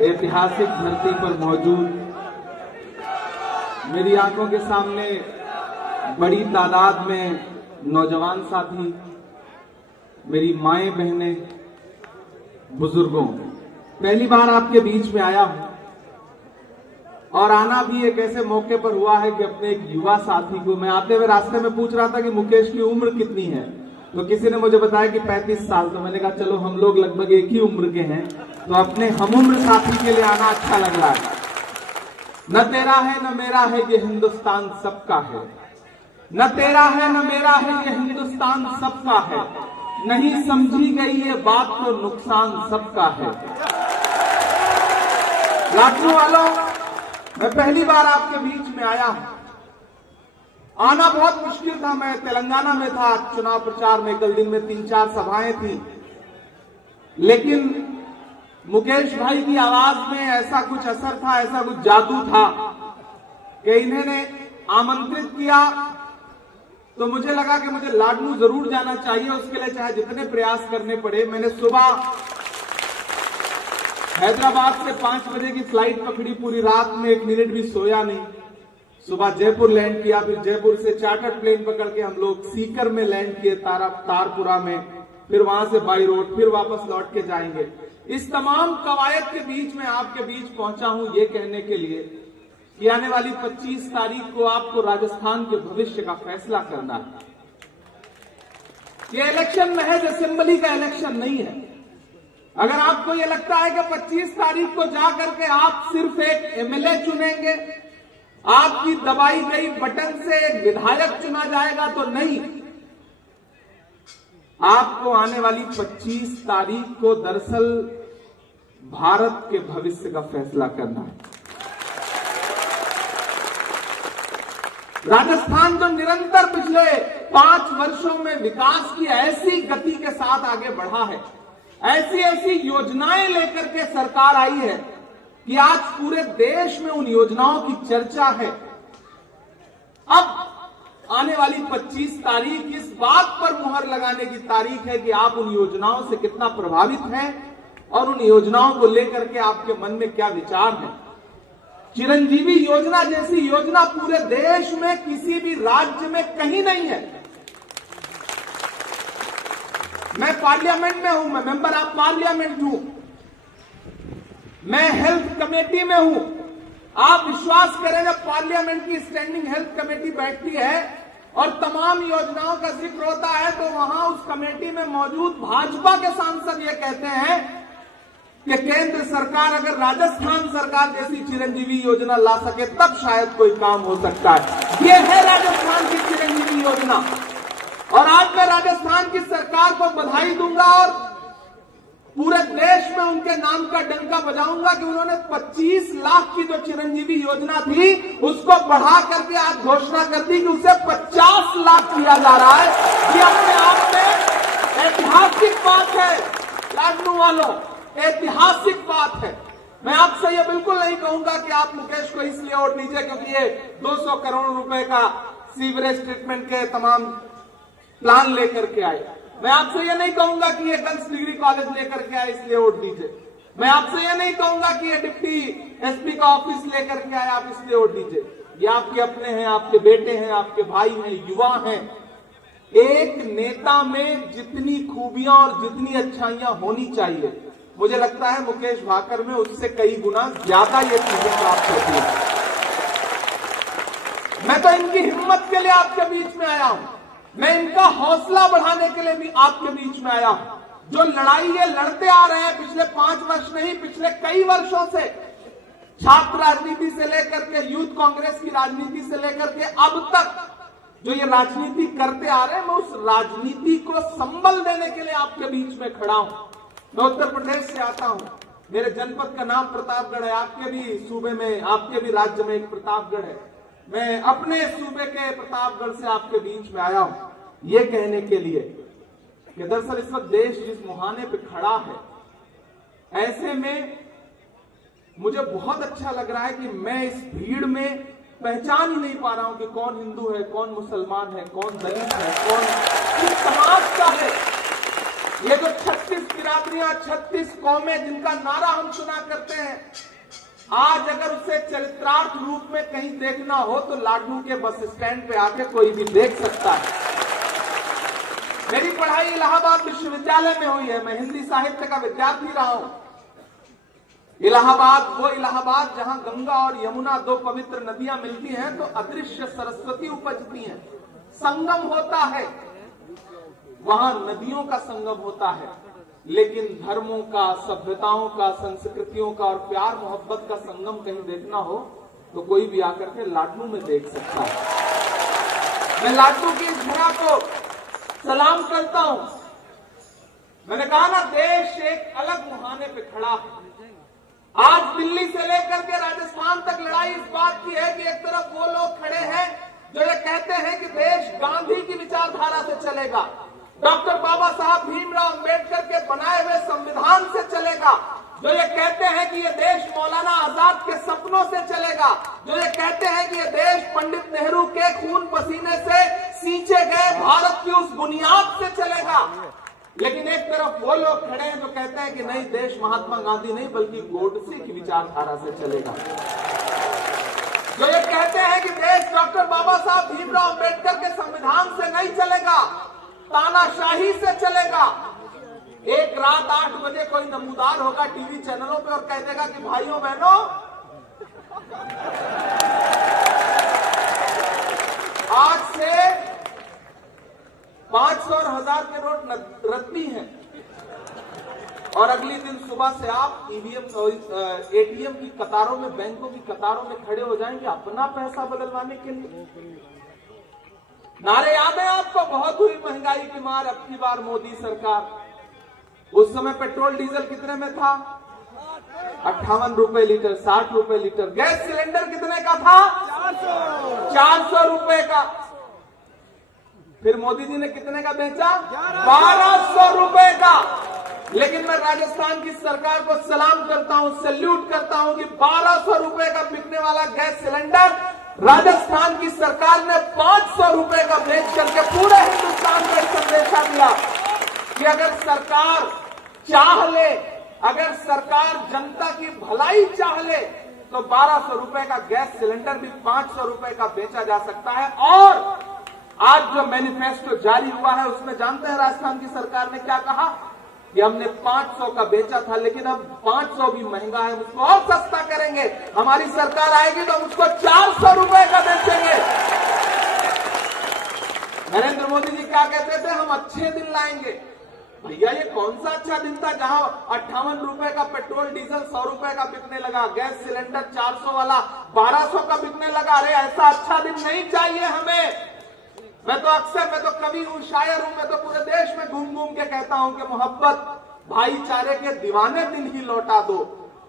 ऐतिहासिक धरती पर मौजूद मेरी आंखों के सामने बड़ी तादाद में नौजवान साथी, मेरी माएं बहनें, बुजुर्गों, पहली बार आपके बीच में आया हूं और आना भी एक ऐसे मौके पर हुआ है कि अपने एक युवा साथी को मैं आते हुए रास्ते में पूछ रहा था कि मुकेश की उम्र कितनी है, तो किसी ने मुझे बताया कि 35 साल। तो मैंने कहा चलो हम लोग लगभग एक ही उम्र के हैं, तो अपने हमउम्र साथी के लिए आना अच्छा लग रहा है। न तेरा है न मेरा है ये हिंदुस्तान सबका है, न तेरा है न मेरा है ये हिंदुस्तान सबका है, नहीं समझी गई ये बात तो नुकसान सबका है। लाखों वालों, मैं पहली बार आपके बीच में आया हूं। आना बहुत मुश्किल था। मैं तेलंगाना में था चुनाव प्रचार में, कल दिन में 3-4 सभाएं थी, लेकिन मुकेश भाई की आवाज में ऐसा कुछ असर था, ऐसा कुछ जादू था कि इन्होंने आमंत्रित किया तो मुझे लगा कि मुझे लाडनू जरूर जाना चाहिए, उसके लिए चाहे जितने प्रयास करने पड़े। मैंने सुबह हैदराबाद से 5 बजे की फ्लाइट पकड़ी, पूरी रात में 1 मिनट भी सोया नहीं। सुबह जयपुर लैंड किया, फिर जयपुर से चार्टर्ड प्लेन पकड़ के हम लोग सीकर में लैंड किए, तारपुरा में, फिर वहां से बाई रोड, फिर वापस लौट के जाएंगे। इस तमाम कवायद के बीच में आपके बीच पहुंचा हूं ये कहने के लिए कि आने वाली 25 तारीख को आपको राजस्थान के भविष्य का फैसला करना है। ये इलेक्शन महज असेंबली का इलेक्शन नहीं है। अगर आपको ये लगता है कि 25 तारीख को जाकर के आप सिर्फ एक एमएलए चुनेंगे, आपकी दबाई गई बटन से एक विधायक चुना जाएगा, तो नहीं। आपको आने वाली 25 तारीख को दरअसल भारत के भविष्य का फैसला करना है। राजस्थान जो निरंतर पिछले 5 वर्षों में विकास की ऐसी गति के साथ आगे बढ़ा है, ऐसी ऐसी योजनाएं लेकर के सरकार आई है कि आज पूरे देश में उन योजनाओं की चर्चा है। अब आने वाली 25 तारीख इस बात पर मुहर लगाने की तारीख है कि आप उन योजनाओं से कितना प्रभावित हैं और उन योजनाओं को लेकर के आपके मन में क्या विचार है। चिरंजीवी योजना जैसी योजना पूरे देश में किसी भी राज्य में कहीं नहीं है। मैं पार्लियामेंट में हूं, मैं मेंबर ऑफ पार्लियामेंट हूं, मैं हेल्थ कमेटी में हूं। आप विश्वास करें, जब पार्लियामेंट की स्टैंडिंग हेल्थ कमेटी बैठती है और तमाम योजनाओं का जिक्र होता है, तो वहां उस कमेटी में मौजूद भाजपा के सांसद ये कहते हैं कि केंद्र सरकार अगर राजस्थान सरकार जैसी चिरंजीवी योजना ला सके तब शायद कोई काम हो सकता है। ये है राजस्थान की चिरंजीवी योजना। और आज मैं राजस्थान की सरकार को बधाई दूंगा और पूरे देश में उनके नाम का डंका बजाऊंगा कि उन्होंने 25 लाख की जो चिरंजीवी योजना थी उसको बढ़ा करके आज घोषणा कर दी कि उसे 50 लाख किया जा रहा है। ये अपने आप में ऐतिहासिक बात है। लाडनू वालों, ऐतिहासिक बात है। मैं आपसे ये बिल्कुल नहीं कहूंगा कि आप मुकेश को इसलिए वोट दीजिए क्योंकि ये 200 करोड़ रुपए का सीवरेज ट्रीटमेंट के तमाम प्लान लेकर के आए। मैं आपसे ये नहीं कहूंगा कि ये गर्ल्स डिग्री कॉलेज लेकर के आए इसलिए वोट दीजिए। मैं आपसे ये नहीं कहूंगा कि ये डिप्टी एसपी का ऑफिस लेकर के आए आप इसलिए वोट दीजिए। ये आपके अपने हैं, आपके बेटे हैं, आपके भाई हैं, युवा हैं। एक नेता में जितनी खूबियां और जितनी अच्छाइयां होनी चाहिए, मुझे लगता है मुकेश भाकर में उससे कई गुना ज्यादा ये चीजें प्राप्त होती है। मैं तो इनकी हिम्मत के लिए आपके बीच में आया हूं, मैं इनका हौसला बढ़ाने के लिए भी आपके बीच में आया हूं। जो लड़ाई ये लड़ते आ रहे हैं पिछले 5 वर्ष नहीं, पिछले कई वर्षों से, छात्र राजनीति से लेकर के यूथ कांग्रेस की राजनीति से लेकर के अब तक जो ये राजनीति करते आ रहे हैं, मैं उस राजनीति को संबल देने के लिए आपके बीच में खड़ा हूं। मैं उत्तर प्रदेश से आता हूं, मेरे जनपद का नाम प्रतापगढ़ है। आपके भी सूबे में, आपके भी राज्य में एक प्रतापगढ़ है। मैं अपने सूबे के प्रतापगढ़ से आपके बीच में आया हूं ये कहने के लिए कि दरअसल इस वक्त देश जिस मुहाने पे खड़ा है, ऐसे में मुझे बहुत अच्छा लग रहा है कि मैं इस भीड़ में पहचान ही नहीं पा रहा हूं कि कौन हिंदू है, कौन मुसलमान है, कौन दलित है, कौन किस समाज का है। ये जो 36 बिरादरियां, 36 कौमें जिनका नारा हम सुना करते हैं, आज अगर उसे चरित्रार्थ रूप में कहीं देखना हो तो लाडनू के बस स्टैंड पे आके कोई भी देख सकता है। मेरी पढ़ाई इलाहाबाद विश्वविद्यालय में हुई है। मैं हिंदी साहित्य का विद्यार्थी रहा हूं। इलाहाबाद, वो इलाहाबाद जहां गंगा और यमुना दो पवित्र नदियां मिलती हैं तो अदृश्य सरस्वती उपजती हैं, संगम होता है, वहां नदियों का संगम होता है। लेकिन धर्मों का, सभ्यताओं का, संस्कृतियों का और प्यार मोहब्बत का संगम कहीं देखना हो तो कोई भी आकर के लाडनू में देख सकता है। मैं लाडनू की इस धरा को सलाम करता हूं। मैंने कहा ना, देश एक अलग मुहाने पे खड़ा है। आज दिल्ली से लेकर के राजस्थान तक लड़ाई इस बात की है कि एक तरफ वो लोग खड़े हैं जो ये कहते हैं कि देश गांधी की विचारधारा से चलेगा, डॉक्टर बाबा साहब भीमराव अंबेडकर के बनाए हुए संविधान से चलेगा, जो ये कहते हैं कि ये देश मौलाना आजाद के सपनों से चलेगा, जो ये कहते हैं कि ये देश पंडित नेहरू के खून पसीने से सींचे गए भारत की उस बुनियाद से चलेगा। लेकिन एक तरफ वो लोग खड़े हैं जो कहते हैं कि नहीं, देश महात्मा गांधी नहीं बल्कि गोडसे की विचारधारा से चलेगा, जो ये कहते हैं कि देश डॉक्टर बाबा साहब भीमराव अंबेडकर के संविधान से नहीं चलेगा, तानाशाही से चलेगा। एक रात 8 बजे कोई नमूदार होगा टीवी चैनलों पे और कह देगा कि भाइयों बहनों, आज से 500 और 1000 के नोट रद्दी हैं और अगले दिन सुबह से आप ईवीएम एटीएम की कतारों में, बैंकों की कतारों में खड़े हो जाएंगे अपना पैसा बदलवाने के लिए। नारे याद है आपको? बहुत हुई महंगाई की मार, अब की बार मोदी सरकार। उस समय पेट्रोल डीजल कितने में था? 58 रुपए लीटर, 60 रुपए लीटर। गैस सिलेंडर कितने का था? 400 रुपए का। फिर मोदी जी ने कितने का बेचा? 1200 रुपए का। लेकिन मैं राजस्थान की सरकार को सलाम करता हूं, सैल्यूट करता हूं कि 1200 रुपए का बिकने वाला गैस सिलेंडर राजस्थान की सरकार ने 500 रुपए का बेच करके पूरे हिंदुस्तान को एक संदेशा दिया कि अगर सरकार चाह ले, अगर सरकार जनता की भलाई चाह ले तो 1200 रुपए का गैस सिलेंडर भी 500 रुपए का बेचा जा सकता है। और आज जो मैनिफेस्टो जारी हुआ है उसमें जानते हैं राजस्थान की सरकार ने क्या कहा? कि हमने 500 का बेचा था लेकिन अब 500 भी महंगा है, उसको और सस्ता करेंगे। हमारी सरकार आएगी तो उसको 400 रुपए का बेचेंगे। नरेंद्र मोदी जी क्या कहते थे? हम अच्छे दिन लाएंगे। भैया ये कौन सा अच्छा दिन था जहां 58 रुपए का पेट्रोल डीजल 100 रुपए का बिकने लगा, गैस सिलेंडर 400 वाला 1200 का बिकने लगा। अरे ऐसा अच्छा दिन नहीं चाहिए हमें। मैं तो कवि हूं, शायर हूं, मैं तो पूरे देश में घूम घूम के कहता हूं कि मोहब्बत भाईचारे के दीवाने दिन ही लौटा दो,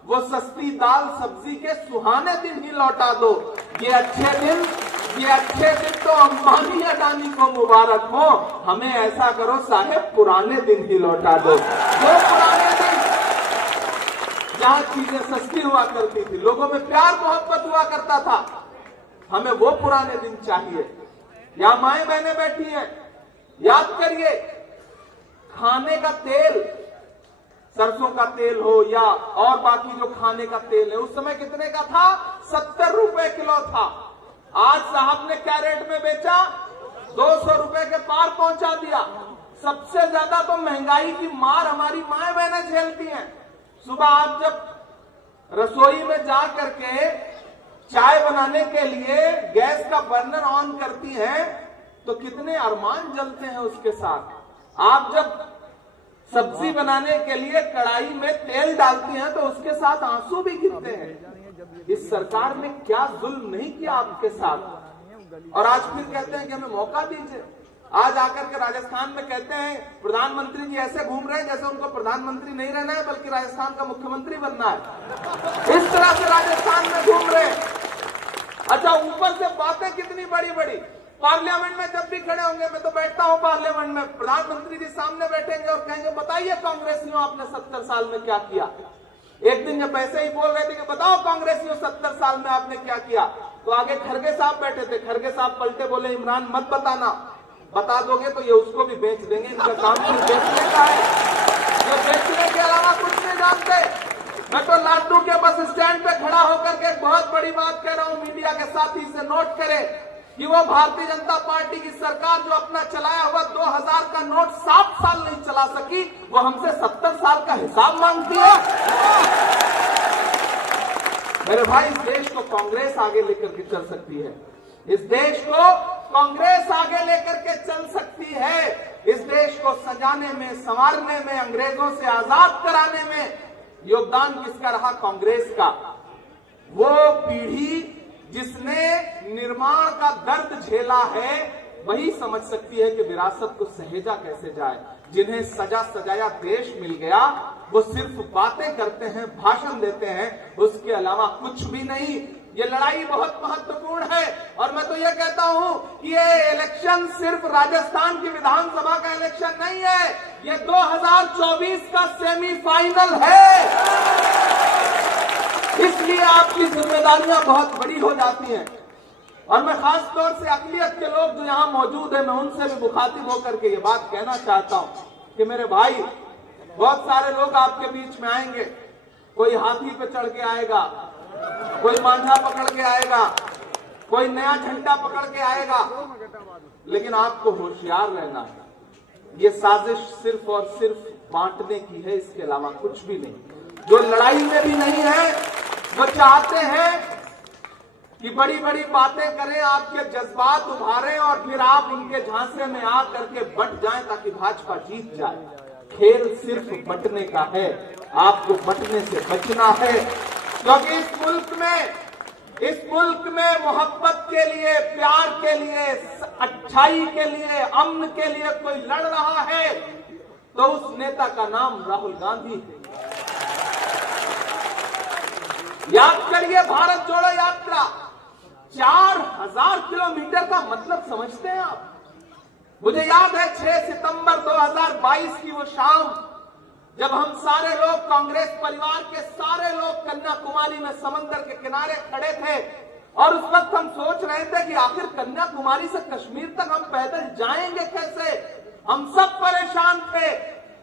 वो सस्ती दाल सब्जी के सुहाने दिन ही लौटा दो। ये अच्छे दिन तो अंबानी अडानी को मुबारक हो। हमें ऐसा करो साहेब, पुराने दिन ही लौटा दो। वो पुराने दिन जहां चीजें सस्ती हुआ करती थी, लोगों में प्यार मोहब्बत हुआ करता था, हमें वो पुराने दिन चाहिए। यहां माएं बहनें बैठी हैं, याद करिए, खाने का तेल, सरसों का तेल हो या और बाकी जो खाने का तेल है, उस समय कितने का था? 70 रुपए किलो था। आज साहब ने क्या रेट में बेचा? 200 रुपए के पार पहुंचा दिया। सबसे ज्यादा तो महंगाई की मार हमारी माएं बहनें झेलती हैं। सुबह आप जब रसोई में जा करके चाय बनाने के लिए गैस का बर्नर ऑन करती हैं तो कितने अरमान जलते हैं उसके साथ। आप जब सब्जी बनाने के लिए कढ़ाई में तेल डालती हैं तो उसके साथ आंसू भी गिरते हैं। इस सरकार ने क्या जुल्म नहीं किया आपके साथ। और आज फिर कहते हैं कि हमें मौका दीजिए। आज आकर के राजस्थान में कहते हैं प्रधानमंत्री जी ऐसे घूम रहे हैं जैसे उनको प्रधानमंत्री नहीं रहना है बल्कि राजस्थान का मुख्यमंत्री बनना है। इस तरह से राजस्थान में घूम रहे हैं। अच्छा, ऊपर से बातें कितनी बड़ी बड़ी। पार्लियामेंट में जब भी खड़े होंगे, मैं तो बैठता हूं पार्लियामेंट में, प्रधानमंत्री जी सामने बैठेंगे और कहेंगे बताइए कांग्रेसियों आपने 70 साल में क्या किया। एक दिन जब ऐसे ही बोल रहे थे कि बताओ कांग्रेसियों 70 साल में आपने क्या किया, तो आगे खरगे साहब बैठे थे। खरगे साहब पलटे बोले इमरान मत बताना, बता दोगे तो ये उसको भी बेच देंगे। इनका काम सिर्फ बेचने का है, ये बेचने के अलावा कुछ नहीं जानते। मैं तो लाडू के बस स्टैंड पे खड़ा होकर के एक बहुत बड़ी बात कह रहा हूं, मीडिया के साथी से नोट करें कि वो भारतीय जनता पार्टी की सरकार जो अपना चलाया हुआ 2000 का नोट 7 साल नहीं चला सकी, वो हमसे 70 साल का हिसाब मांगती है। मेरे भाई, इस देश को कांग्रेस आगे लेकर के चल सकती है, इस देश को कांग्रेस आगे लेकर के चल सकती है। इस देश को सजाने में, संवारने में, अंग्रेजों से आजाद कराने में योगदान किसका रहा? कांग्रेस का। वो पीढ़ी जिसने निर्माण का दर्द झेला है, वही समझ सकती है कि विरासत को सहेजा कैसे जाए। जिन्हें सजा सजाया देश मिल गया, वो सिर्फ बातें करते हैं, भाषण देते हैं, उसके अलावा कुछ भी नहीं। ये लड़ाई बहुत महत्वपूर्ण है और मैं तो ये कहता हूं कि ये इलेक्शन सिर्फ राजस्थान की विधानसभा का इलेक्शन नहीं है, ये 2024 का सेमीफाइनल है। इसलिए आपकी जिम्मेदारियां बहुत बड़ी हो जाती हैं। और मैं खास तौर से अकलियत के लोग जो यहां मौजूद हैं, मैं उनसे भी मुखातिब होकर के ये बात कहना चाहता हूं कि मेरे भाई, बहुत सारे लोग आपके बीच में आएंगे, कोई हाथी पे चढ़ के आएगा, कोई मांझा पकड़ के आएगा, कोई नया झंडा पकड़ के आएगा, लेकिन आपको होशियार रहना है। ये साजिश सिर्फ और सिर्फ बांटने की है, इसके अलावा कुछ भी नहीं। जो लड़ाई में भी नहीं है, वो चाहते हैं कि बड़ी बड़ी बातें करें, आपके जज्बात उभारें और फिर आप उनके झांसे में आ करके बट जाएं ताकि भाजपा जीत जाए। खेल सिर्फ बंटने का है, आपको बंटने से बचना है, क्योंकि इस मुल्क में मोहब्बत के लिए, प्यार के लिए, अच्छाई के लिए, अमन के लिए कोई लड़ रहा है तो उस नेता का नाम राहुल गांधी है। याद करिए, भारत जोड़ो यात्रा 4000 किलोमीटर का मतलब समझते हैं आप? मुझे याद है 6 सितंबर 2022 की वो शाम, जब हम सारे लोग, कांग्रेस परिवार के सारे लोग कन्याकुमारी में समंदर के किनारे खड़े थे और उस वक्त हम सोच रहे थे कि आखिर कन्याकुमारी से कश्मीर तक हम पैदल जाएंगे कैसे। हम सब परेशान थे,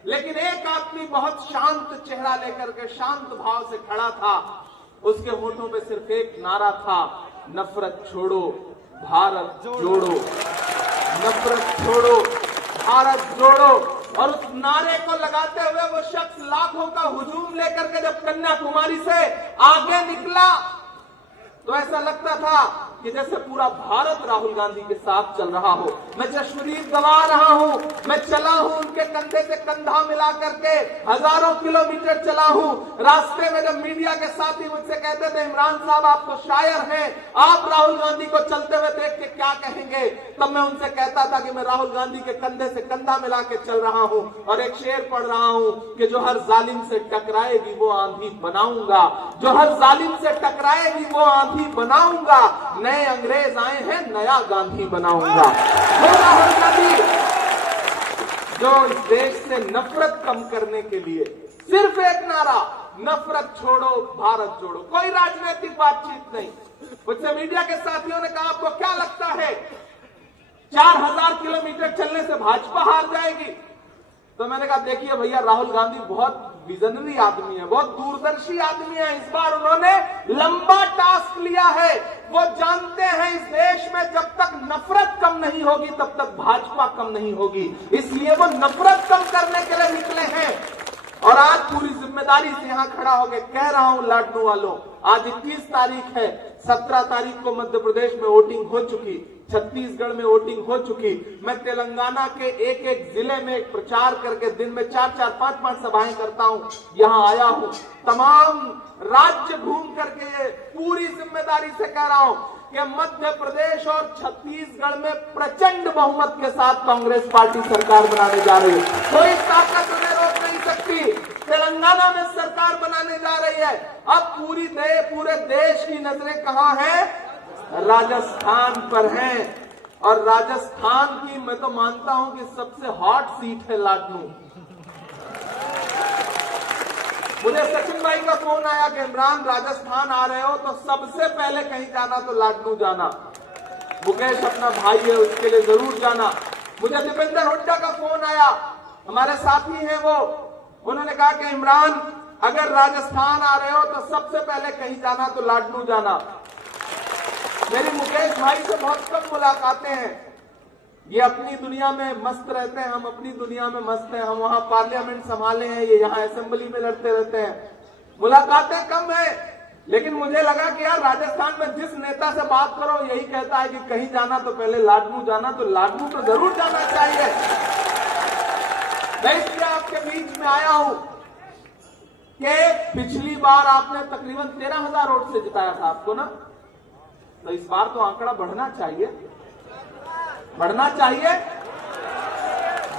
लेकिन एक आदमी बहुत शांत चेहरा लेकर के शांत भाव से खड़ा था। उसके होठों पे सिर्फ एक नारा था, नफरत छोड़ो भारत जोड़ो, नफरत छोड़ो भारत जोड़ो। और उस नारे को लगाते हुए वो शख्स लाखों का हुजूम लेकर के जब कन्याकुमारी से आगे निकला तो ऐसा लगता था कि जैसे पूरा भारत राहुल गांधी के साथ चल रहा हो। मैं जश्नरीफ गवा रहा हूं, मैं चला हूं उनके कंधे से कंधा मिला करके, हजारों किलोमीटर चला हूं। रास्ते में जब मीडिया के साथी मुझसे कहते थे, इमरान साहब आप तो शायर हैं, आप राहुल गांधी को चलते हुए देख के क्या कहेंगे, तब मैं उनसे कहता था कि मैं राहुल गांधी के कंधे से कंधा मिला के चल रहा हूं और एक शेर पढ़ रहा हूं कि जो हर जालिम से टकराएगी वो आंधी बनाऊंगा, जो हर जालिम से टकराएगी वो आंधी बनाऊंगा, नए अंग्रेज आए हैं नया गांधी बनाऊंगा। राहुल गांधी जो इस देश से नफरत कम करने के लिए सिर्फ एक नारा, नफरत छोड़ो भारत जोड़ो, कोई राजनीतिक बातचीत नहीं। मुझसे मीडिया के साथियों ने कहा आपको क्या लगता है 4000 किलोमीटर चलने से भाजपा हार जाएगी? तो मैंने कहा देखिए भैया, राहुल गांधी बहुत विजनरी आदमी है, बहुत दूरदर्शी आदमी है। इस बार उन्होंने लंबा टास्क लिया है। वो जानते हैं इस देश में जब तक नफरत कम नहीं होगी तब तक भाजपा कम नहीं होगी, इसलिए वो नफरत कम करने के लिए निकले हैं। और आज पूरी जिम्मेदारी से यहां खड़ा होकर कह रहा हूं लाडनू वालों, आज 21 तारीख है, 17 तारीख को मध्य प्रदेश में वोटिंग हो चुकी, छत्तीसगढ़ में वोटिंग हो चुकी। मैं तेलंगाना के एक एक जिले में प्रचार करके दिन में 4-4, 5-5 सभाएं करता हूं, यहां आया हूं, तमाम राज्य घूम करके पूरी जिम्मेदारी से कह रहा हूं कि मध्य प्रदेश और छत्तीसगढ़ में प्रचंड बहुमत के साथ कांग्रेस पार्टी सरकार बनाने जा रही है। कोई ताकत उन्हें रोक नहीं सकती। तेलंगाना में सरकार बनाने जा रही है। अब पूरे देश की नजरें कहां हैं? राजस्थान पर हैं। और राजस्थान की मैं तो मानता हूं कि सबसे हॉट सीट है लाडनू। मुझे सचिन भाई का फोन आया कि इमरान राजस्थान आ रहे हो तो सबसे पहले कहीं जाना तो लाडनू जाना, मुकेश अपना भाई है उसके लिए जरूर जाना। मुझे दीपेंद्र हुड्डा का फोन आया, हमारे साथी हैं वो, उन्होंने कहा कि इमरान अगर राजस्थान आ रहे हो तो सबसे पहले कहीं जाना तो लाडनू जाना। मेरी मुकेश भाई से बहुत कम मुलाकातें हैं, ये अपनी दुनिया में मस्त रहते हैं, हम अपनी दुनिया में मस्त हैं। हम वहां पार्लियामेंट संभाले हैं, ये यहाँ असेंबली में लड़ते रहते हैं, मुलाकातें कम है। लेकिन मुझे लगा कि यार राजस्थान में जिस नेता से बात करो यही कहता है कि कहीं जाना तो पहले लाडनू जाना, तो लाडनू तो जरूर जाना चाहिए। मैं इसलिए आपके बीच में आया हूं कि पिछली बार आपने तकरीबन 13,000 वोट से जिताया था आपको ना, तो इस बार तो आंकड़ा बढ़ना चाहिए, बढ़ना चाहिए,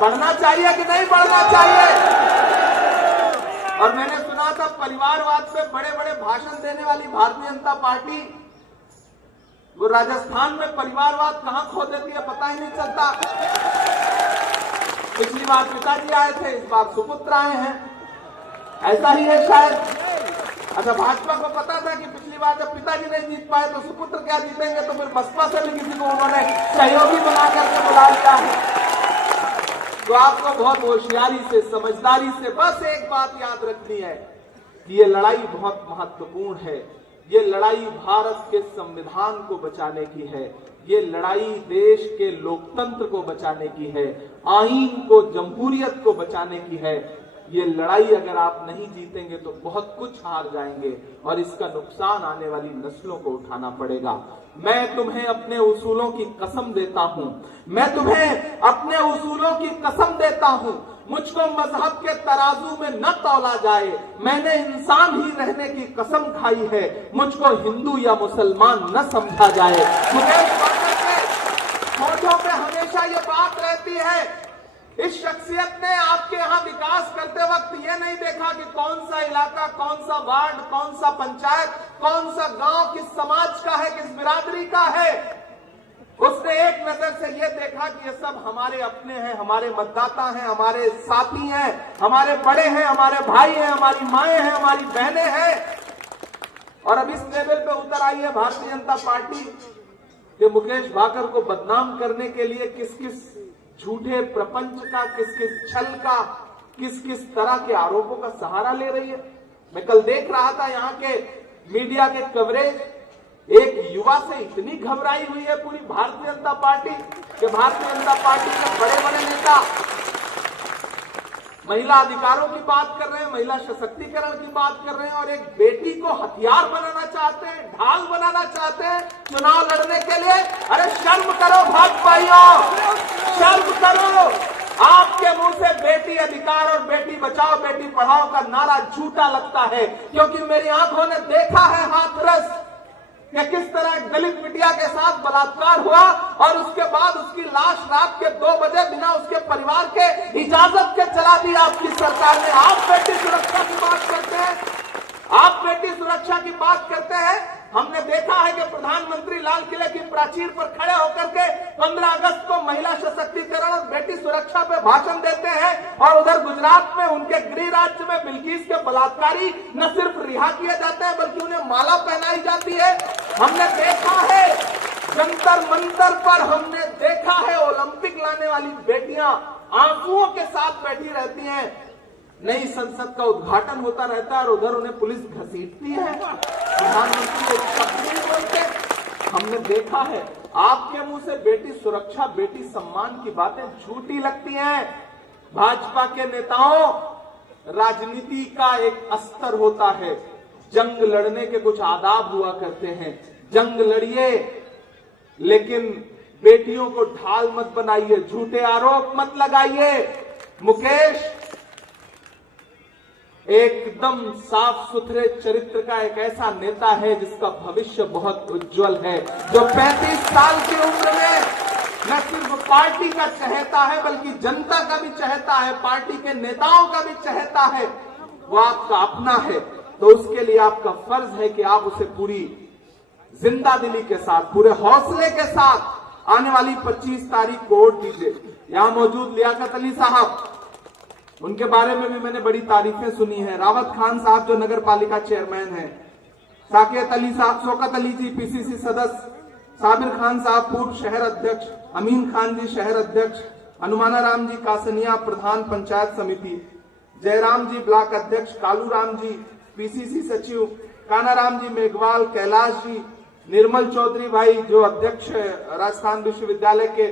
बढ़ना चाहिए कि नहीं बढ़ना चाहिए। और मैंने सुना था परिवारवाद पे बड़े बड़े भाषण देने वाली भारतीय जनता पार्टी, वो राजस्थान में परिवारवाद कहां खो देती है पता ही नहीं चलता। पिछली बार पिताजी आए थे, इस बार सुपुत्र आए हैं, ऐसा ही है शायद। अच्छा, भाजपा को पता था कि पिछली बार जब पिताजी नहीं जीत पाए तो सुपुत्र क्या जीतेंगे, तो फिर बसपा से भी किसी को उन्होंने सहयोगी बना करके बुला लिया है। तो आपको बहुत होशियारी से, समझदारी से बस एक बात याद रखनी है कि ये लड़ाई बहुत महत्वपूर्ण है। ये लड़ाई भारत के संविधान को बचाने की है, ये लड़ाई देश के लोकतंत्र को बचाने की है, आईन को, जमहूरियत को बचाने की है। ये लड़ाई अगर आप नहीं जीतेंगे तो बहुत कुछ हार जाएंगे और इसका नुकसान आने वाली नस्लों को उठाना पड़ेगा। मैं तुम्हें अपने उसूलों की कसम देता हूं, मैं तुम्हें अपने उसूलों की कसम देता हूं। मुझको मजहब के तराजू में न तौला जाए, मैंने इंसान ही रहने की कसम खाई है, मुझको हिंदू या मुसलमान न समझा जाए। मुकेश भाकर के होठों पे हमेशा ये बात रहती है। इस शख्सियत ने आपके यहाँ विकास करते वक्त ये नहीं देखा कि कौन सा इलाका, कौन सा वार्ड, कौन सा पंचायत, कौन सा गांव किस समाज का है, किस बिरादरी का है। उसने एक नजर से ये देखा कि ये सब हमारे अपने हैं, हमारे मतदाता हैं, हमारे साथी हैं, हमारे बड़े हैं, हमारे भाई हैं, हमारी माएं हैं, हमारी बहनें हैं। और अब इस लेवल पे उतर आई है भारतीय जनता पार्टी कि मुकेश भाकर को बदनाम करने के लिए किस किस झूठे प्रपंच का, किस किस छल का, किस किस तरह के आरोपों का सहारा ले रही है। मैं कल देख रहा था यहाँ के मीडिया के कवरेज, एक युवा से इतनी घबराई हुई है पूरी भारतीय जनता पार्टी कि भारतीय जनता पार्टी के बड़े बड़े नेता महिला अधिकारों की बात कर रहे हैं, महिला सशक्तिकरण की बात कर रहे हैं और एक बेटी को हथियार बनाना चाहते हैं, ढाल बनाना चाहते हैं चुनाव लड़ने के लिए। अरे शर्म करो भाजपाइयों, शर्म करो। आपके मुंह से बेटी अधिकार और बेटी बचाओ, बेटी पढ़ाओ का नारा झूठा लगता है, क्योंकि मेरी आंखों ने देखा है हाथरस कि किस तरह दलित बिटिया के साथ बलात्कार हुआ और उसके बाद उसकी लाश रात के 2 बजे बिना उसके परिवार के इजाजत के जला दी आपकी सरकार ने। आप बेटी सुरक्षा की बात करते हैं, आप बेटी सुरक्षा की बात करते हैं। हमने देखा है कि प्रधानमंत्री लाल किले की प्राचीर पर खड़े होकर के 15 अगस्त को महिला सशक्तिकरण और बेटी सुरक्षा पे भाषण देते हैं और उधर गुजरात में उनके गृह राज्य में बिल्किस के बलात्कारी न सिर्फ रिहा किए जाते हैं बल्कि उन्हें माला पहनाई जाती है। हमने देखा है जंतर मंतर पर, हमने देखा है ओलंपिक लाने वाली बेटियां आंसुओं के साथ बैठी रहती हैं। नई संसद का उद्घाटन होता रहता है और उधर उन्हें पुलिस घसीटती है, प्रधानमंत्री एक शब्द नहीं बोलते। हमने देखा है आपके मुंह से बेटी सुरक्षा, बेटी सम्मान की बातें झूठी लगती हैं। भाजपा के नेताओं, राजनीति का एक अस्तर होता है, जंग लड़ने के कुछ आदाब हुआ करते हैं। जंग लड़िए लेकिन बेटियों को ढाल मत बनाइए, झूठे आरोप मत लगाइए। मुकेश एकदम साफ सुथरे चरित्र का एक ऐसा नेता है जिसका भविष्य बहुत उज्जवल है, जो 35 साल की उम्र में न सिर्फ पार्टी का चहेता है बल्कि जनता का भी चहेता है, पार्टी के नेताओं का भी चहेता है। वो आपका अपना है, तो उसके लिए आपका फर्ज है कि आप उसे पूरी जिंदा दिली के साथ, पूरे हौसले के साथ आने वाली 25 तारीख को वोट दीजिए। यहां मौजूद लियाकत अली साहब, उनके बारे में भी मैंने बड़ी तारीफें सुनी है। रावत खान साहब जो नगर पालिका चेयरमैन हैं, साकियत अली साहब, शौकत अली जी पीसीसी सदस्य, साबिर खान साहब पूर्व शहर अध्यक्ष, अमीन खान जी शहर अध्यक्ष, हनुमानाराम जी कासनिया प्रधान पंचायत समिति, जयराम जी ब्लॉक अध्यक्ष, कालूराम जी पीसीसी सचिव, कानाराम जी मेघवाल, कैलाश जी, निर्मल चौधरी भाई जो अध्यक्ष राजस्थान विश्वविद्यालय के,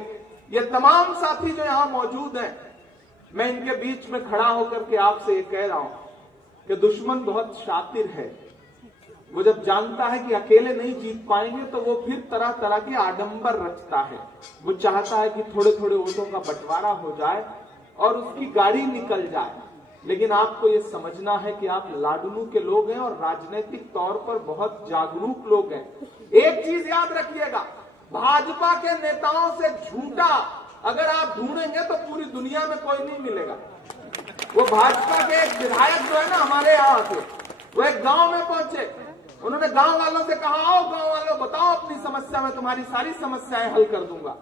ये तमाम साथी जो यहाँ मौजूद हैं, मैं इनके बीच में खड़ा होकर के आपसे ये कह रहा हूं कि दुश्मन बहुत शातिर है। वो जब जानता है कि अकेले नहीं जीत पाएंगे तो वो फिर तरह तरह के आडंबर रचता है। वो चाहता है कि थोड़े थोड़े वोटों का बंटवारा हो जाए और उसकी गाड़ी निकल जाए। लेकिन आपको ये समझना है कि आप लाडनू के लोग हैं और राजनीतिक तौर पर बहुत जागरूक लोग हैं। एक चीज याद रखिएगा, भाजपा के नेताओं से झूठा अगर आप ढूंढेंगे तो पूरी दुनिया में कोई नहीं मिलेगा। वो भाजपा के एक विधायक जो है ना हमारे यहाँ से, वो एक गांव में पहुंचे, उन्होंने गांव वालों से कहा, आओ गांव वालों बताओ अपनी समस्या, मैं तुम्हारी सारी समस्याएं हल कर दूंगा।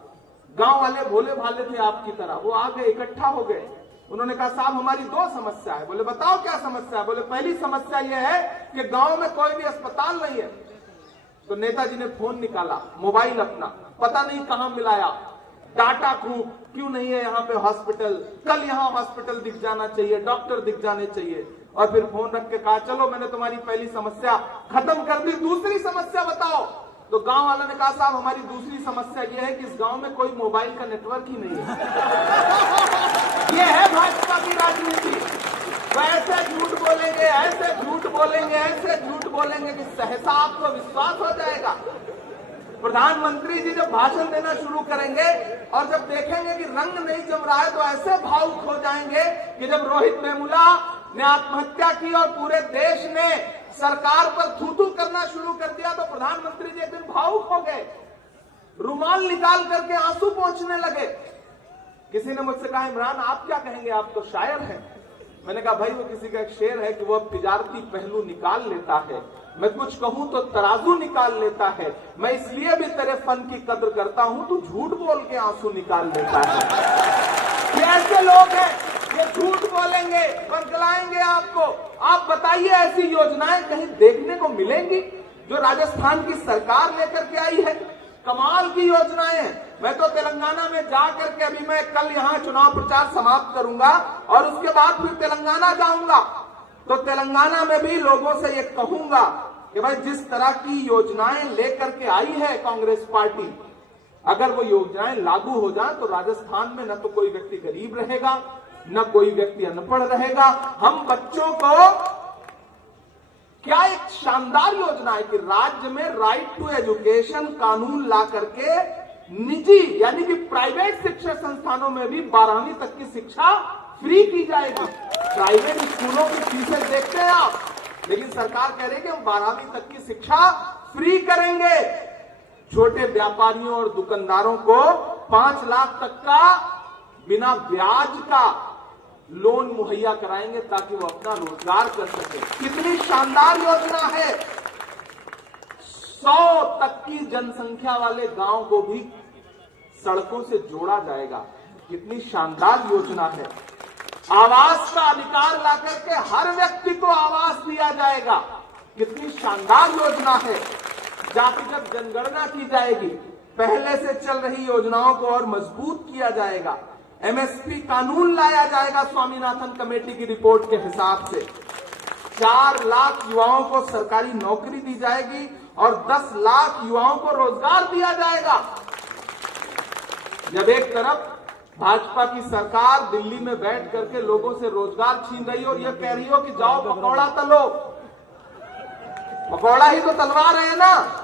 गांव वाले भोले भाले थे आपकी तरह, वो आ गए, इकट्ठा हो गए। उन्होंने कहा साहब हमारी 2 समस्या है। बोले बताओ क्या समस्या है? बोले पहली समस्या यह है कि गांव में कोई भी अस्पताल नहीं है। तो नेताजी ने फोन निकाला, मोबाइल अपना, पता नहीं कहां मिलाया, डाटा खूब, क्यों नहीं है यहाँ पे हॉस्पिटल, कल यहाँ हॉस्पिटल दिख जाना चाहिए, डॉक्टर दिख जाने चाहिए। और फिर फोन रख के कहा चलो मैंने तुम्हारी पहली समस्या खत्म कर दी, दूसरी समस्या बताओ। तो गांव वालों ने कहा साहब हमारी दूसरी समस्या यह है कि इस गांव में कोई मोबाइल का नेटवर्क ही नहीं है। ये है भाजपा की राजनीति। वो ऐसे झूठ बोलेंगे, ऐसे झूठ बोलेंगे, ऐसे झूठ बोलेंगे कि सहसा आपको विश्वास हो जाएगा। प्रधानमंत्री जी जब भाषण देना शुरू करेंगे और जब देखेंगे कि रंग नहीं जम रहा है तो ऐसे भावुक हो जाएंगे कि जब रोहित वेमुला ने आत्महत्या की और पूरे देश ने सरकार पर थू-थू करना शुरू कर दिया तो प्रधानमंत्री जी एक दिन भावुक हो गए, रुमाल निकाल करके आंसू पोंछने लगे। किसी ने मुझसे कहा इमरान आप क्या कहेंगे, आप तो शायर हैं। मैंने कहा भाई वो किसी का एक शेर है कि वो तिजारती पहलू निकाल लेता है, मैं कुछ कहूं तो तराजू निकाल लेता है, मैं इसलिए भी तेरे फन की कद्र करता हूं, तू झूठ बोल के आंसू निकाल लेता है। ये ऐसे लोग हैं, ये झूठ बोलेंगे, बरगलाएंगे आपको। आप बताइए ऐसी योजनाएं कहीं देखने को मिलेंगी जो राजस्थान की सरकार लेकर के आई है? कमाल की योजनाएं हैं। मैं तो तेलंगाना में जाकर के अभी मैं कल यहाँ चुनाव प्रचार समाप्त करूंगा और उसके बाद फिर तेलंगाना जाऊंगा, तो तेलंगाना में भी लोगों से ये कहूंगा कि भाई जिस तरह की योजनाएं लेकर के आई है कांग्रेस पार्टी, अगर वो योजनाएं लागू हो जाए तो राजस्थान में न तो कोई व्यक्ति गरीब रहेगा, न कोई व्यक्ति अनपढ़ रहेगा। हम बच्चों को क्या एक शानदार योजना है कि राज्य में राइट टू एजुकेशन कानून ला करके निजी यानी कि प्राइवेट शिक्षा संस्थानों में भी 12वीं तक की शिक्षा फ्री की जाएगी। प्राइवेट स्कूलों की फीसें देखते हैं आप, लेकिन सरकार कह रही है कि हम 12वीं तक की शिक्षा फ्री करेंगे। छोटे व्यापारियों और दुकानदारों को 5 लाख तक का बिना ब्याज का लोन मुहैया कराएंगे ताकि वो अपना रोजगार कर सके। कितनी शानदार योजना है। 100 तक की जनसंख्या वाले गांव को भी सड़कों से जोड़ा जाएगा। कितनी शानदार योजना है। आवास का अधिकार लाकर के हर व्यक्ति को आवास दिया जाएगा। कितनी शानदार योजना है। जातिगत जनगणना की जाएगी। पहले से चल रही योजनाओं को और मजबूत किया जाएगा। एमएसपी कानून लाया जाएगा स्वामीनाथन कमेटी की रिपोर्ट के हिसाब से। 4 लाख युवाओं को सरकारी नौकरी दी जाएगी और 10 लाख युवाओं को रोजगार दिया जाएगा। जब एक तरफ भाजपा की सरकार दिल्ली में बैठ करके लोगों से रोजगार छीन रही हो और यह कह रही हो कि जाओ पकौड़ा तलो, पकौड़ा ही तो तलवा रहे हैं ना।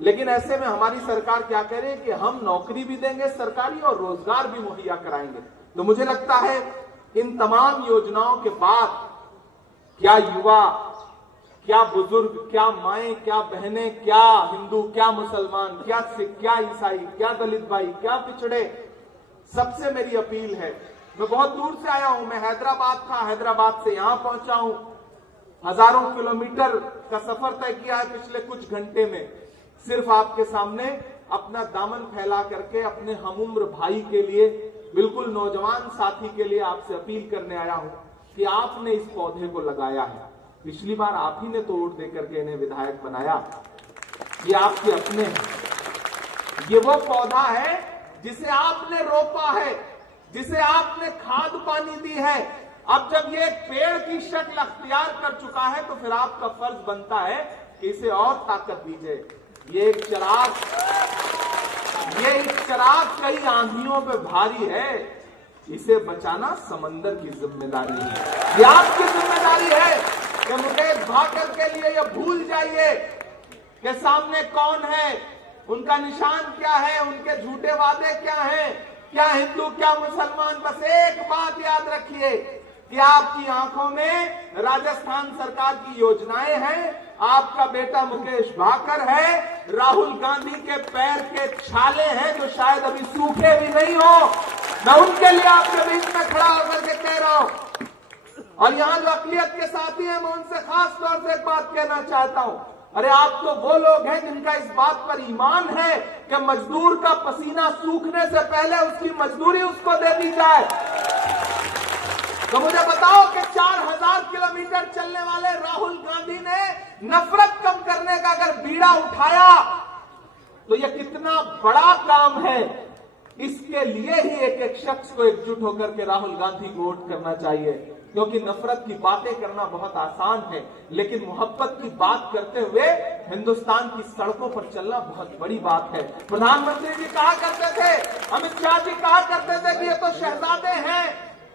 लेकिन ऐसे में हमारी सरकार क्या कह रही है कि हम नौकरी भी देंगे सरकारी और रोजगार भी मुहैया कराएंगे। तो मुझे लगता है इन तमाम योजनाओं के बाद क्या युवा, क्या बुजुर्ग, क्या माएं, क्या बहनें, क्या हिंदू, क्या मुसलमान, क्या सिख, क्या ईसाई, क्या दलित भाई, क्या पिछड़े, सबसे मेरी अपील है। मैं बहुत दूर से आया हूं, मैं हैदराबाद था, हैदराबाद से यहां पहुंचा हूं। हजारों किलोमीटर का सफर तय किया है पिछले कुछ घंटे में। सिर्फ आपके सामने अपना दामन फैला करके अपने हमउम्र भाई के लिए, बिल्कुल नौजवान साथी के लिए आपसे अपील करने आया हूं कि आपने इस पौधे को लगाया है। पिछली बार आप ही ने तो वोट देकर के इन्हें विधायक बनाया। ये आपके अपने हैं। ये वो पौधा है जिसे आपने रोपा है। जिसे आपने खाद पानी दी है, अब जब ये एक पेड़ की शक्ल अख्तियार कर चुका है तो फिर आपका फर्ज बनता है कि इसे और ताकत दीजिए। ये एक चिराग कई आंधियों पे भारी है, इसे बचाना समंदर की जिम्मेदारी है। ये आपकी जिम्मेदारी है कि मुकेश भाकर के लिए ये भूल जाइए कि सामने कौन है, उनका निशान क्या है, उनके झूठे वादे क्या हैं, क्या हिंदू क्या मुसलमान। बस एक बात याद रखिए कि आपकी आंखों में राजस्थान सरकार की योजनाएं हैं, आपका बेटा मुकेश भाकर है, राहुल गांधी के पैर के छाले हैं जो शायद अभी सूखे भी नहीं हो। मैं उनके लिए आपके बीच में खड़ा होकर के कह रहा हूं। और यहां जो अकलियत के साथी हैं, मैं उनसे खास तौर से एक बात कहना चाहता हूं। अरे आप तो वो लोग हैं जिनका इस बात पर ईमान है कि मजदूर का पसीना सूखने से पहले उसकी मजदूरी उसको दे दी जाए। तो मुझे बताओ कि 4000 किलोमीटर चलने वाले राहुल गांधी ने नफरत कम करने का अगर बीड़ा उठाया तो यह कितना बड़ा काम है। इसके लिए ही एक एक शख्स को एकजुट होकर के राहुल गांधी को वोट करना चाहिए, क्योंकि नफरत की बातें करना बहुत आसान है, लेकिन मोहब्बत की बात करते हुए हिंदुस्तान की सड़कों पर चलना बहुत बड़ी बात है। प्रधानमंत्री जी कहा करते थे, अमित शाह जी कहा करते थे कि ये तो शहजादे हैं,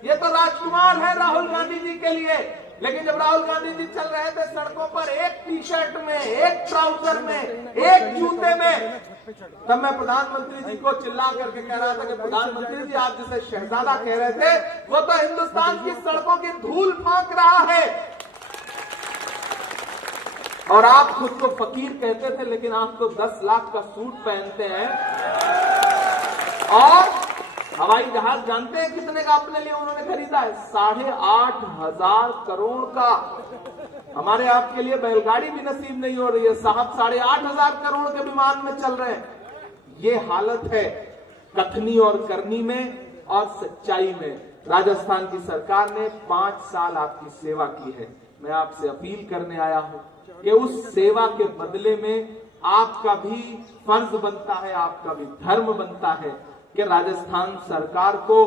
ये तो राजकुमार है राहुल गांधी जी के लिए। लेकिन जब राहुल गांधी जी चल रहे थे सड़कों पर एक टी शर्ट में, एक ट्राउजर में, एक जूते में, तब मैं प्रधानमंत्री जी को चिल्ला करके कह रहा था कि प्रधानमंत्री जी आप जिसे शहजादा कह रहे थे वो तो हिंदुस्तान की सड़कों की धूल फांक रहा है। और आप खुद को फकीर कहते थे, लेकिन आप तो 10 लाख का सूट पहनते हैं और हवाई जहाज जानते हैं कितने का अपने लिए उन्होंने खरीदा है? 8,500 करोड़ का। हमारे आपके लिए बैलगाड़ी भी नसीब नहीं हो रही है साहब, 8,500 करोड़ के विमान में चल रहे हैं। ये हालत है कथनी और करनी में और सच्चाई में। राजस्थान की सरकार ने 5 साल आपकी सेवा की है। मैं आपसे अपील करने आया हूं कि उस सेवा के बदले में आपका भी फर्ज बनता है, आपका भी धर्म बनता है कि राजस्थान सरकार को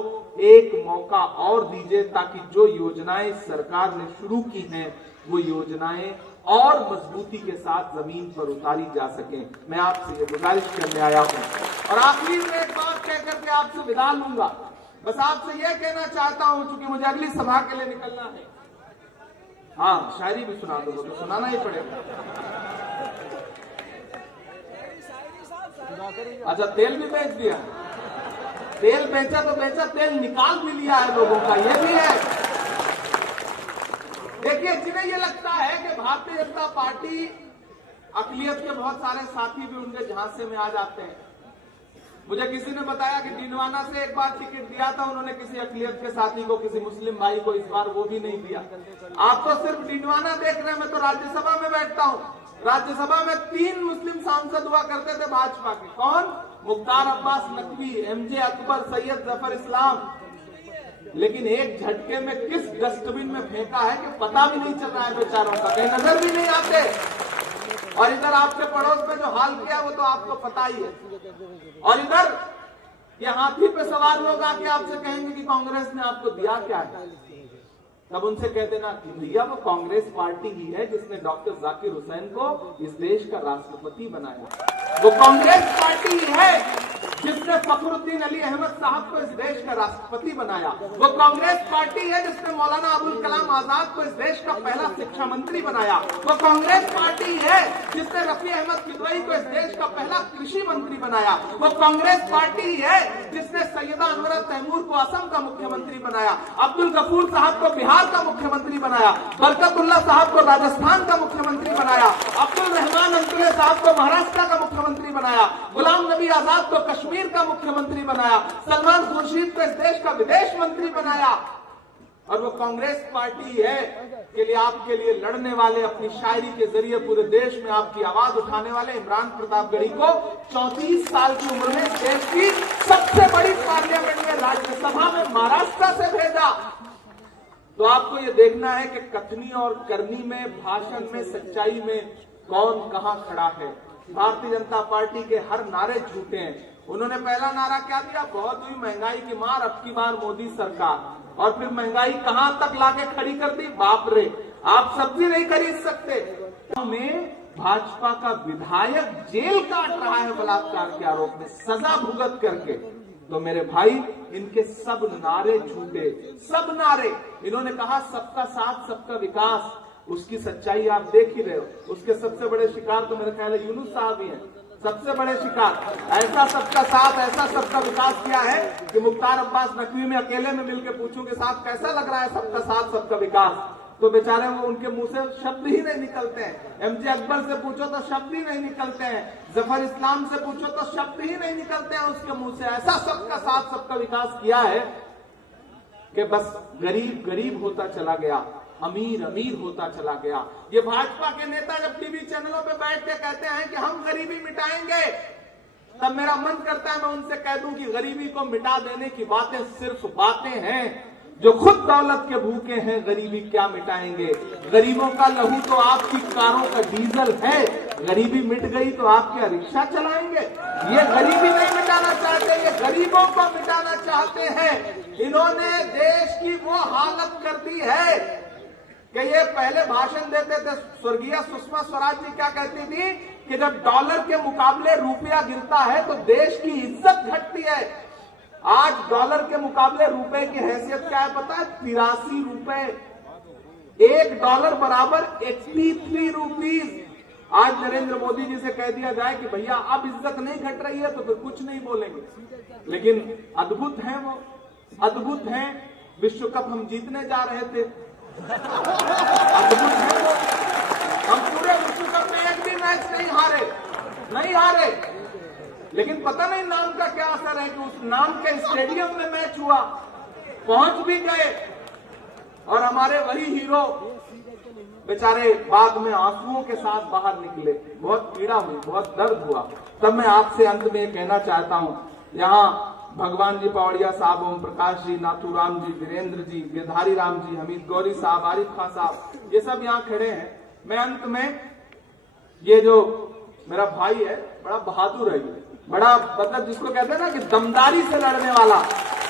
एक मौका और दीजिए, ताकि जो योजनाएं सरकार ने शुरू की हैं वो योजनाएं और मजबूती के साथ जमीन पर उतारी जा सकें। मैं आपसे ये गुजारिश करने आया हूं और आखिरी में एक बात कहकर के आपसे विदा लूंगा। बस आपसे यह कहना चाहता हूं, चूंकि मुझे अगली सभा के लिए निकलना है। हाँ, शायरी भी सुना दो तो सुनाना ही पड़ेगा। अच्छा, तेल भी बेच दिया? तेल बेचा तो बेचा, तेल निकाल भी लिया है लोगों का, ये भी है। देखिए, जिन्हें ये लगता है कि भारतीय जनता पार्टी, अकलियत के बहुत सारे साथी भी उनके झांसे में आ जाते हैं। मुझे किसी ने बताया कि डिंडवाना से एक बार टिकट दिया था उन्होंने किसी अकलियत के साथी को, किसी मुस्लिम भाई को, इस बार वो भी नहीं दिया। आप तो सिर्फ डिंडवाना देख रहे हैं, मैं तो राज्यसभा में बैठता हूं। राज्यसभा में 3 मुस्लिम सांसद हुआ करते थे भाजपा के। कौन? मुख्तार अब्बास नकवी, एमजे अकबर, सैयद जफर इस्लाम। लेकिन एक झटके में किस डस्टबिन में फेंका है कि पता भी नहीं चल रहा है बेचारों का, कहीं नजर भी नहीं आते। और इधर आपके पड़ोस में जो हाल किया वो तो आपको पता ही है। और इधर ये हाथी पे सवार लोग आके आपसे कहेंगे कि कांग्रेस ने आपको दिया क्या है, तब उनसे कह देना कि भैया वो कांग्रेस पार्टी ही है जिसने डॉक्टर जाकिर हुसैन को इस देश का राष्ट्रपति बनाया। वो कांग्रेस पार्टी ही है जिसने फखरुद्दीन अली अहमद साहब को इस देश का राष्ट्रपति बनाया। वो कांग्रेस पार्टी है जिसने मौलाना अबुल कलाम आजाद को इस देश का पहला शिक्षा मंत्री बनाया। वो कांग्रेस पार्टी है जिसने रफी अहमद किदवई को इस देश का पहला कृषि मंत्री बनाया। वो कांग्रेस पार्टी है जिसने सैयदा अनवर तैमूर को असम का मुख्यमंत्री बनाया, अब्दुल गफूर साहब को बिहार का मुख्यमंत्री बनाया, बरकतुल्लाह साहब को राजस्थान का मुख्यमंत्री बनाया, अब्दुल रहमान अंतुले साहब को महाराष्ट्र का मुख्यमंत्री बनाया, गुलाम नबी आजाद को कश्मीर का मुख्यमंत्री बनाया, सलमान खुर्शीद को इस देश का विदेश मंत्री बनाया। और वो कांग्रेस पार्टी है के लिए आपके लिए लड़ने वाले, अपनी शायरी के जरिए पूरे देश में आपकी आवाज उठाने वाले इमरान प्रतापगढ़ी को 34 साल की उम्र में देश की सबसे बड़ी पार्लियामेंट में, राज्यसभा में महाराष्ट्र से भेजा। तो आपको ये देखना है कि कथनी और करनी में, भाषण में, सच्चाई में कौन कहां खड़ा है। भारतीय जनता पार्टी के हर नारे झूठे हैं, उन्होंने पहला नारा क्या दिया, बहुत हुई महंगाई की मार, अब की बार मोदी सरकार। और फिर महंगाई कहां तक लाके खड़ी कर दी, बाप रे, आप सब्जी नहीं खरीद सकते। में भाजपा का विधायक जेल काट रहा है बलात्कार के आरोप में, सजा भुगत करके। तो मेरे भाई, इनके सब नारे झूठे, सब नारे। इन्होंने कहा सबका साथ सबका विकास, उसकी सच्चाई आप देख ही रहे हो। उसके सबसे बड़े शिकार तो मेरे ख्याल है यूनुस साहब ही हैं, सबसे बड़े शिकार। ऐसा सबका साथ, ऐसा सबका विकास किया है कि मुख्तार अब्बास नकवी में अकेले में मिलकर पूछूं कि साहब कैसा लग रहा है सबका साथ सबका विकास, तो बेचारे वो उनके मुंह से शब्द ही नहीं निकलते हैं। एमजे अकबर से पूछो तो शब्द ही नहीं निकलते हैं, जफर इस्लाम से पूछो तो शब्द ही नहीं निकलते हैं उसके मुंह से। ऐसा सबका साथ सबका विकास किया है कि बस गरीब गरीब होता चला गया, अमीर अमीर होता चला गया। ये भाजपा के नेता जब टीवी चैनलों पे बैठ के कहते हैं कि हम गरीबी मिटाएंगे, तब मेरा मन करता है मैं उनसे कह दूं कि गरीबी को मिटा देने की बातें सिर्फ बातें हैं। जो खुद दौलत के भूखे हैं गरीबी क्या मिटाएंगे। गरीबों का लहू तो आपकी कारों का डीजल है, गरीबी मिट गई तो आप क्या रिक्शा चलाएंगे। ये गरीबी नहीं मिटाना चाहते, ये गरीबों को मिटाना चाहते हैं। इन्होंने देश की वो हालत कर दी है कि ये पहले भाषण देते थे, स्वर्गीय सुषमा स्वराज जी क्या कहती थी कि जब डॉलर के मुकाबले रुपया गिरता है तो देश की इज्जत घटती है। आज डॉलर के मुकाबले रुपए की हैसियत क्या है पता है, 83 रुपए। $1 बराबर 83 रुपीज। आज नरेंद्र मोदी जी से कह दिया जाए कि भैया अब इज्जत नहीं घट रही है तो फिर कुछ नहीं बोलेंगे। लेकिन अद्भुत है वो, अद्भुत है। विश्व कप हम जीतने जा रहे थे, अद्भुत है वो। हम पूरे विश्व कप में एक भी मैच नहीं हारे। लेकिन पता नहीं नाम का क्या असर है कि उस नाम के स्टेडियम में मैच हुआ, पहुंच भी गए और हमारे वही हीरो बेचारे बाद में आंसुओं के साथ बाहर निकले। बहुत पीड़ा हुई, बहुत दर्द हुआ। तब मैं आपसे अंत में कहना चाहता हूं, यहाँ भगवान जी पवाड़िया साहब, ओम प्रकाश जी, नाथूराम जी, वीरेंद्र जी, गिरधारी राम जी, हमीद गौरी साहब, आरिफ खान साहब, ये सब यहाँ खड़े हैं। मैं अंत में, ये जो मेरा भाई है बड़ा बहादुर है, बड़ा मतलब जिसको कहते हैं ना कि दमदारी से लड़ने वाला,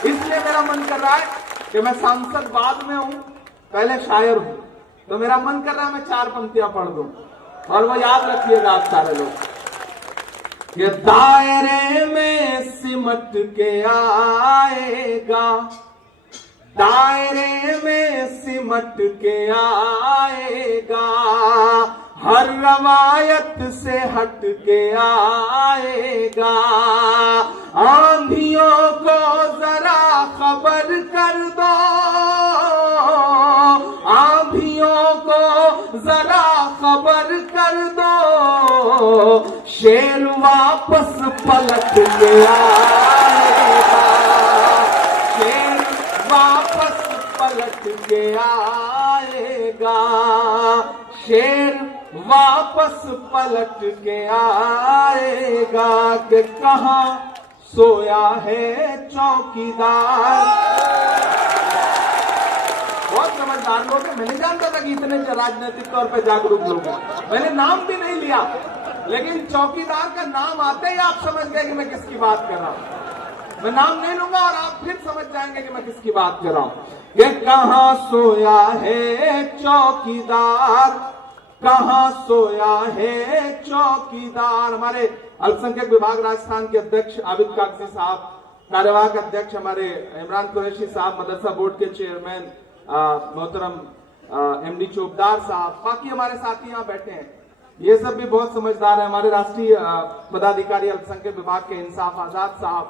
इसलिए मेरा मन कर रहा है कि मैं सांसद बाद में हूं, पहले शायर हूं। तो मेरा मन कर रहा है मैं 4 पंक्तियां पढ़ दूं और वो याद रखिएगा आप सारे लोग। ये दायरे में सिमट के आएगा, दायरे में सिमट के आएगा, हर रवायत से हट के आएगा। आंधियों को जरा खबर कर दो, आंधियों को जरा खबर कर दो, शेर वापस पलट के आएगा, शेर वापस पलट के आएगा, शेर वापस पलट के आएगा। कि कहां सोया है चौकीदार। बहुत समझदार लोग हैं, मैं नहीं जानता था कि इतने राजनीतिक तौर पे जागरूक लोग हैं। मैंने नाम भी नहीं लिया, लेकिन चौकीदार का नाम आते ही आप समझ गए कि मैं किसकी बात कर रहा हूं। मैं नाम नहीं लूंगा और आप फिर समझ जाएंगे कि मैं किसकी बात कर रहा हूं। ये कहां सोया है चौकीदार, कहां सोया है चौकीदार। हमारे अल्पसंख्यक विभाग राजस्थान के अध्यक्ष आबिद कागजी साहब, कार्यवाहक अध्यक्ष हमारे इमरान कुरैशी साहब, मदरसा बोर्ड के चेयरमैन मोहतरम एमडी चोपदार साहब, बाकी हमारे साथी यहाँ बैठे हैं, ये सब भी बहुत समझदार है। हमारे राष्ट्रीय पदाधिकारी अल्पसंख्यक विभाग के इंसाफ आजाद साहब।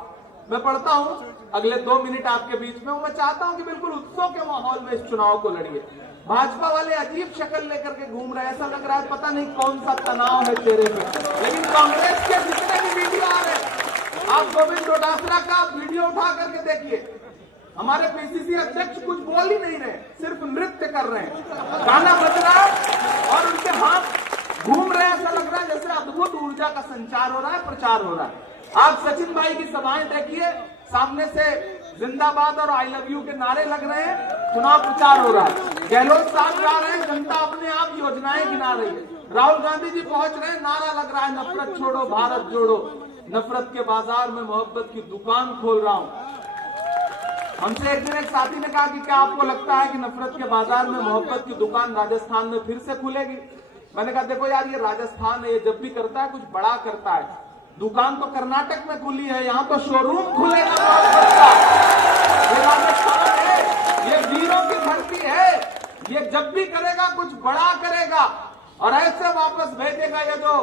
मैं पढ़ता हूं, अगले 2 मिनट आपके बीच में हूं। मैं चाहता हूं कि बिल्कुल उत्सव के माहौल में इस चुनाव को लड़िए। भाजपा वाले अजीब शक्ल लेकर के घूम रहे हैं, ऐसा लग रहा है पता नहीं कौन सा तनाव है चेहरे पे। लेकिन कांग्रेस के जितने भी वीडियो आ रहे हैं, आप गोविंद डोटासरा का वीडियो उठा करके देखिए। हमारे पीसीसी अध्यक्ष कुछ बोल ही नहीं रहे, सिर्फ नृत्य कर रहे हैं, गाना बज रहा है और उनके हाथ घूम रहे हैं। ऐसा लग रहा है जैसे अद्भुत ऊर्जा का संचार हो रहा है, प्रचार हो रहा है। आप सचिन भाई की सभाएं देखिए, सामने से जिंदाबाद और आई लव यू के नारे लग रहे हैं, चुनाव प्रचार हो रहा है। गहलोत साहब जा रहे हैं, जनता अपने आप योजनाएं गिना रही है। राहुल गांधी जी पहुंच रहे हैं, नारा लग रहा है नफरत छोड़ो भारत जोड़ो, नफरत के बाजार में मोहब्बत की दुकान खोल रहा हूं। हमसे एक दिन एक साथी ने कहा कि क्या आपको लगता है कि नफरत के बाजार में मोहब्बत की दुकान राजस्थान में फिर से खुलेगी? मैंने कहा देखो यार, ये राजस्थान है, ये जब भी करता है कुछ बड़ा करता है। दुकान तो कर्नाटक में खुली है, यहाँ तो शोरूम खुलेगा मोहब्बत का। ये राजस्थान है, ये वीरों की धरती है, ये जब भी करेगा कुछ बड़ा करेगा और ऐसे वापस भेजेगा। ये जो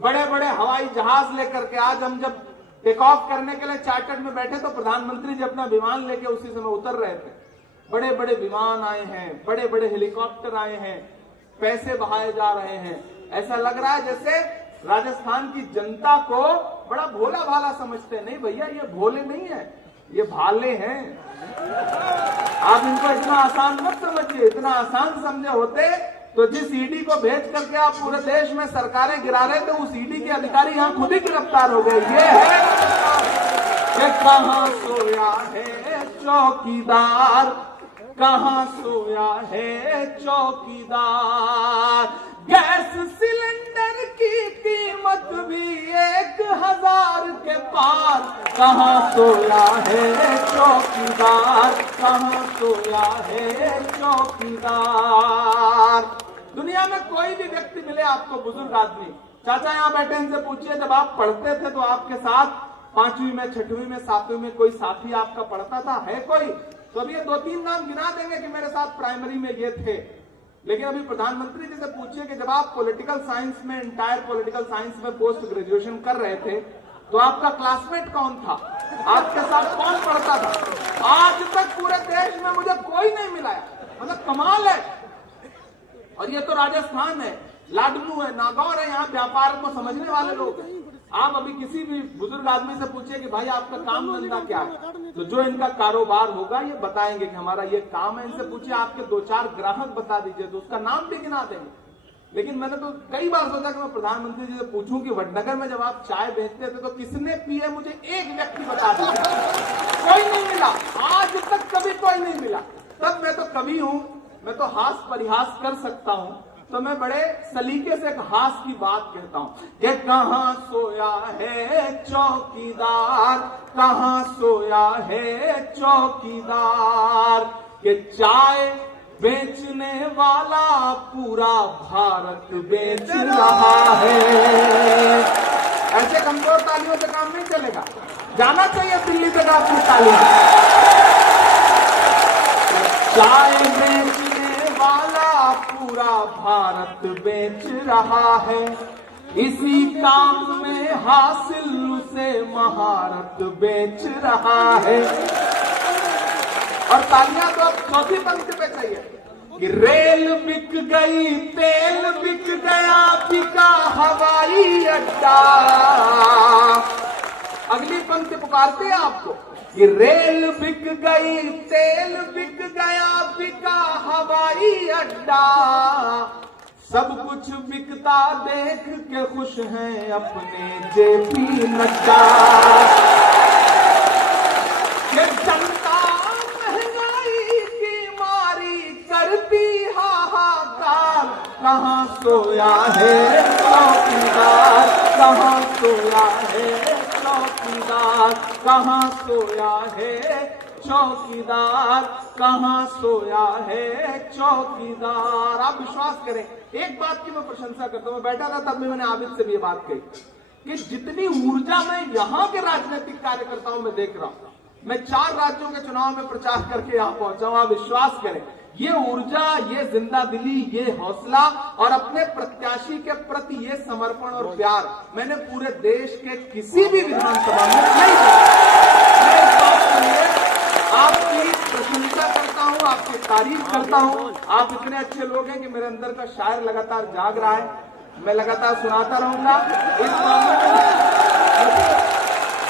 बड़े बड़े हवाई जहाज लेकर के, आज हम जब टेक ऑफ करने के लिए चार्टर्ड में बैठे तो प्रधानमंत्री जी अपना विमान लेके उसी समय उतर रहे थे। बड़े बड़े विमान आए हैं, बड़े बड़े हेलीकॉप्टर आए हैं, पैसे बहाए जा रहे हैं। ऐसा लग रहा है जैसे राजस्थान की जनता को बड़ा भोला भाला समझते हैं। नहीं भैया, ये भोले नहीं है, ये भाले हैं। आप इनको इतना आसान मत समझिए। इतना आसान समझे होते तो जिस ईडी को भेज करके आप पूरे देश में सरकारें गिरा रहे थे, उस ईडी के अधिकारी यहाँ खुद ही गिरफ्तार हो गए। ये है कि कहाँ सोया है चौकीदार, कहाँ सोया है चौकीदार। गैस सिलेंडर की कीमत भी 1000 के पार, कहाँ सोया है चौकीदार, कहाँ सोया है चौकीदार। दुनिया में कोई भी व्यक्ति मिले आपको, बुजुर्ग आदमी, चाचा यहाँ बैठे, इनसे पूछिए जब आप पढ़ते थे तो आपके साथ 5वीं में, 6वीं में, 7वीं में कोई साथी आपका पढ़ता था? है कोई? तो अभी ये 2-3 नाम गिना देंगे कि मेरे साथ प्राइमरी में ये थे। लेकिन अभी प्रधानमंत्री जी से पूछिए कि जब आप पॉलिटिकल साइंस में, इंटायर पॉलिटिकल साइंस में पोस्ट ग्रेजुएशन कर रहे थे तो आपका क्लासमेट कौन था, आपके साथ कौन पढ़ता था? आज तक पूरे देश में मुझे कोई नहीं मिला है। मतलब कमाल है। और ये तो राजस्थान है, लाडनू है, नागौर है, यहाँ व्यापार को समझने वाले लोग हैं। आप अभी किसी भी बुजुर्ग आदमी से पूछिए कि भाई आपका काम धंधा क्या है, तो जो इनका कारोबार होगा ये बताएंगे कि हमारा ये काम है। इनसे पूछिए आपके 2-4 ग्राहक बता दीजिए तो उसका नाम भी गिना देंगे। लेकिन मैंने तो कई बार सोचा कि मैं प्रधानमंत्री जी से पूछूं कि वडनगर में जब आप चाय बेचते थे तो किसने पी है, मुझे एक व्यक्ति बता दीजिए। कोई नहीं मिला, आज तक कभी कोई नहीं मिला। तब मैं तो कवि हूं, मैं तो हास परिहास कर सकता हूं, तो मैं बड़े सलीके से एक हास की बात कहता हूं कि कहाँ सोया है चौकीदार, कहाँ सोया है चौकीदार। कि चाय बेचने वाला पूरा भारत बेच रहा है। ऐसे कमजोर तालियों से काम नहीं चलेगा, जाना चाहिए दिल्ली तक आपकी तालियां। चाय बेचने वाला पूरा भारत बेच रहा है, इसी काम में हासिल उसे महारत बेच रहा है। और तालियां तो अब चौथी पंक्ति पे चाहिए कि रेल बिक गई, तेल बिक गया, बिका हवाई अड्डा। अगली पंक्ति पुकारते हैं आपको कि रेल बिक गई, तेल बिक गया, बिका हवाई अड्डा। सब कुछ बिकता देख के खुश हैं अपने जेपी नड्डा। ये जनता महंगाई की मारी करती हाहाकार, कहाँ सोया है चौकीदार, कहाँ सोया है चौकीदार, कहाँ सोया है चौकीदार, कहाँ सोया है चौकीदार। आप विश्वास करें, एक बात की मैं प्रशंसा करता हूं। मैं बैठा था तब भी मैंने आबिद से भी ये बात कही कि जितनी ऊर्जा मैं यहाँ के राजनीतिक कार्यकर्ताओं में देख रहा हूं, मैं 4 राज्यों के चुनाव में प्रचार करके यहाँ पहुंचा हूं। आप विश्वास करें, ये ऊर्जा, ये जिंदा दिली, ये हौसला और अपने प्रत्याशी के प्रति ये समर्पण और प्यार मैंने पूरे देश के किसी भी विधानसभा में नहीं देखा। आपकी प्रशंसा करता हूं, आपकी तारीफ करता हूं। आप इतने अच्छे लोग हैं कि मेरे अंदर का शायर लगातार जाग रहा है, मैं लगातार सुनाता रहूंगा। इस मामले में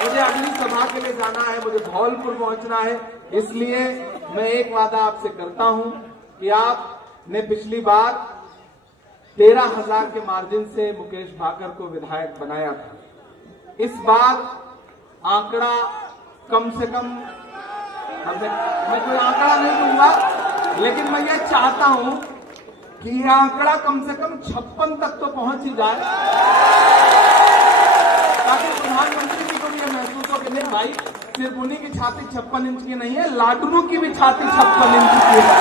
मुझे अगली सभा के लिए जाना है, मुझे धौलपुर पहुंचना है, इसलिए मैं एक वादा आपसे करता हूं कि आपने पिछली बार 13,000 के मार्जिन से मुकेश भाकर को विधायक बनाया था। इस बार आंकड़ा कम से कम, मैं कोई आंकड़ा नहीं दूंगा, लेकिन मैं ये चाहता हूं कि यह आंकड़ा कम से कम 56 तक तो पहुंच ही जाए, ताकि प्रधानमंत्री जी को भी यह महसूस हो कि नहीं भाई, सिर्फ उन्हीं की छाती 56 इंच की नहीं है, लाडनू की भी छाती 56 इंच की है।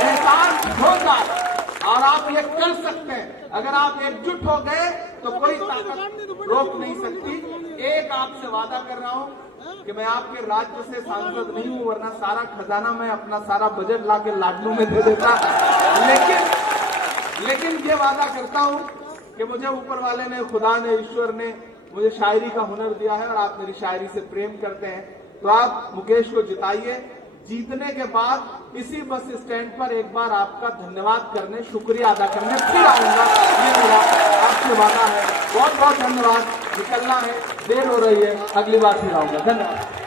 एहसास हो जाए और आप ये कर सकते हैं। अगर आप एकजुट हो गए तो कोई ताकत रोक नहीं सकती। एक आपसे वादा कर रहा हूं कि मैं आपके राज्य से सांसद नहीं हूं, वरना सारा खजाना मैं अपना सारा बजट लाके लाडनू में दे देता। लेकिन ये वादा करता हूं कि मुझे ऊपर वाले ने, खुदा ने, ईश्वर ने मुझे शायरी का हुनर दिया है और आप मेरी शायरी से प्रेम करते हैं, तो आप मुकेश को जिताइए। जीतने के बाद इसी बस स्टैंड पर एक बार आपका धन्यवाद करने, शुक्रिया अदा करने फिर आऊंगा। ये मेरा आपसे वादा है। बहुत बहुत धन्यवाद। निकलना है, देर हो रही है, अगली बार फिर आऊंगा। धन्यवाद।